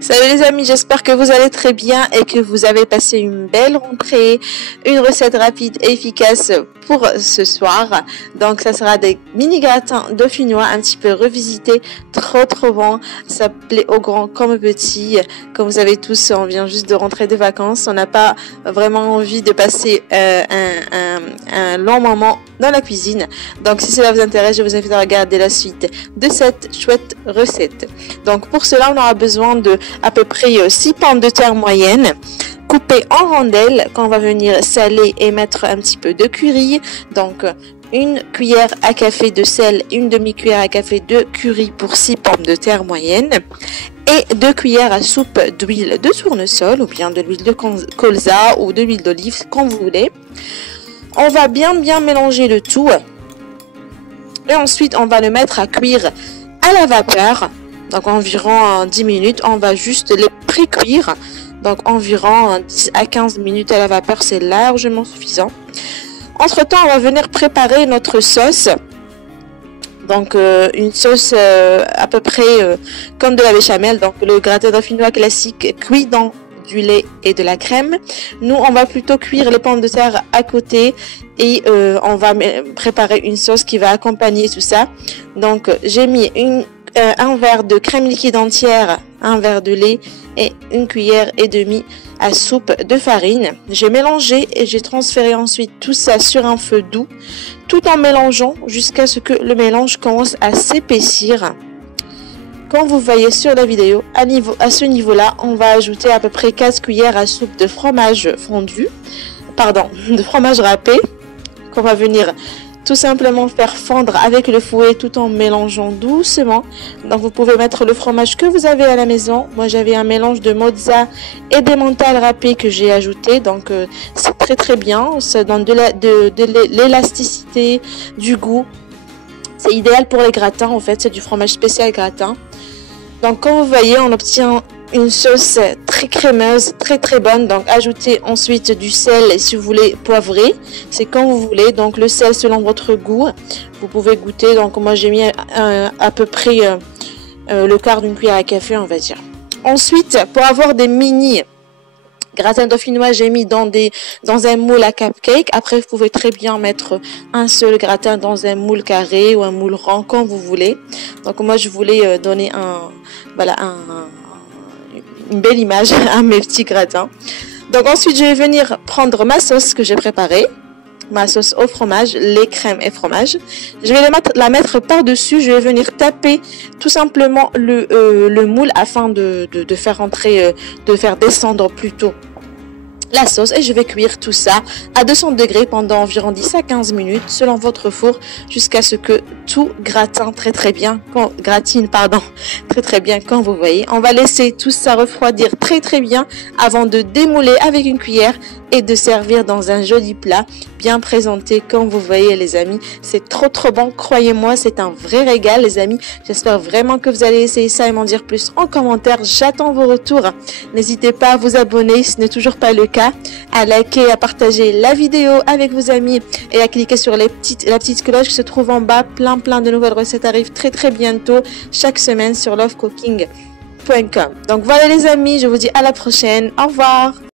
Salut les amis, j'espère que vous allez très bien et que vous avez passé une belle rentrée, une recette rapide et efficace pour ce soir. Donc ça sera des mini gratins dauphinois un petit peu revisités, trop bon. Ça plaît aux grands comme aux petits. Comme vous savez tous, on vient juste de rentrer de vacances, on n'a pas vraiment envie de passer un long moment dans la cuisine. Donc si cela vous intéresse, je vous invite à regarder la suite de cette chouette recette. Donc pour cela, on aura besoin de à peu près 6 pommes de terre moyennes coupées en rondelles qu'on va venir saler et mettre un petit peu de curry. Donc une cuillère à café de sel, une demi-cuillère à café de curry pour 6 pommes de terre moyennes et 2 cuillères à soupe d'huile de tournesol ou bien de l'huile de colza ou de l'huile d'olive comme vous voulez. On va bien mélanger le tout et ensuite on va le mettre à cuire à la vapeur. Donc environ 10 minutes, on va juste les pré-cuire. Donc environ 10 à 15 minutes à la vapeur, c'est largement suffisant. Entre temps, on va venir préparer notre sauce. Donc une sauce à peu près comme de la béchamel. Donc le gratin dauphinois classique cuit dans du lait et de la crème. Nous, on va plutôt cuire les pommes de terre à côté et on va préparer une sauce qui va accompagner tout ça. Donc j'ai mis un verre de crème liquide entière, un verre de lait et une cuillère et demie à soupe de farine. J'ai mélangé et j'ai transféré ensuite tout ça sur un feu doux tout en mélangeant jusqu'à ce que le mélange commence à s'épaissir. Comme vous voyez sur la vidéo, à ce niveau-là, on va ajouter à peu près 4 cuillères à soupe de fromage fondu, de fromage râpé qu'on va venir tout simplement faire fondre avec le fouet tout en mélangeant doucement. Donc vous pouvez mettre le fromage que vous avez à la maison. Moi j'avais un mélange de mozza et d'emmental râpé que j'ai ajouté. Donc c'est très bien. Ça donne de l'élasticité, du goût. C'est idéal pour les gratins en fait. C'est du fromage spécial gratin. Donc comme vous voyez, on obtient une sauce très crémeuse, très bonne. Donc ajoutez ensuite du sel et si vous voulez poivrer, c'est quand vous voulez. Donc le sel selon votre goût, vous pouvez goûter. Donc moi j'ai mis à peu près le quart d'une cuillère à café, on va dire. Ensuite, pour avoir des mini gratins dauphinois, j'ai mis dans un moule à cupcake. Après, vous pouvez très bien mettre un seul gratin dans un moule carré ou un moule rond, comme vous voulez. Donc moi, je voulais donner une belle image à mes petits gratins. Donc ensuite, je vais venir prendre ma sauce que j'ai préparée. Ma sauce au fromage, lait, crème et fromage. Je vais la mettre par-dessus. Je vais venir taper tout simplement le moule afin de faire descendre plutôt la sauce et je vais cuire tout ça à 200 degrés pendant environ 10 à 15 minutes selon votre four jusqu'à ce que tout gratine très bien comme vous voyez. On va laisser tout ça refroidir très bien avant de démouler avec une cuillère et de servir dans un joli plat bien présenté comme vous voyez les amis. C'est trop bon, croyez-moi, c'est un vrai régal les amis. J'espère vraiment que vous allez essayer ça et m'en dire plus en commentaire. J'attends vos retours. N'hésitez pas à vous abonner si ce n'est toujours pas le cas, à liker, à partager la vidéo avec vos amis et à cliquer sur la petite cloche qui se trouve en bas. Plein de nouvelles recettes arrivent très bientôt chaque semaine sur lovecooking.com. Donc voilà les amis, je vous dis à la prochaine. Au revoir.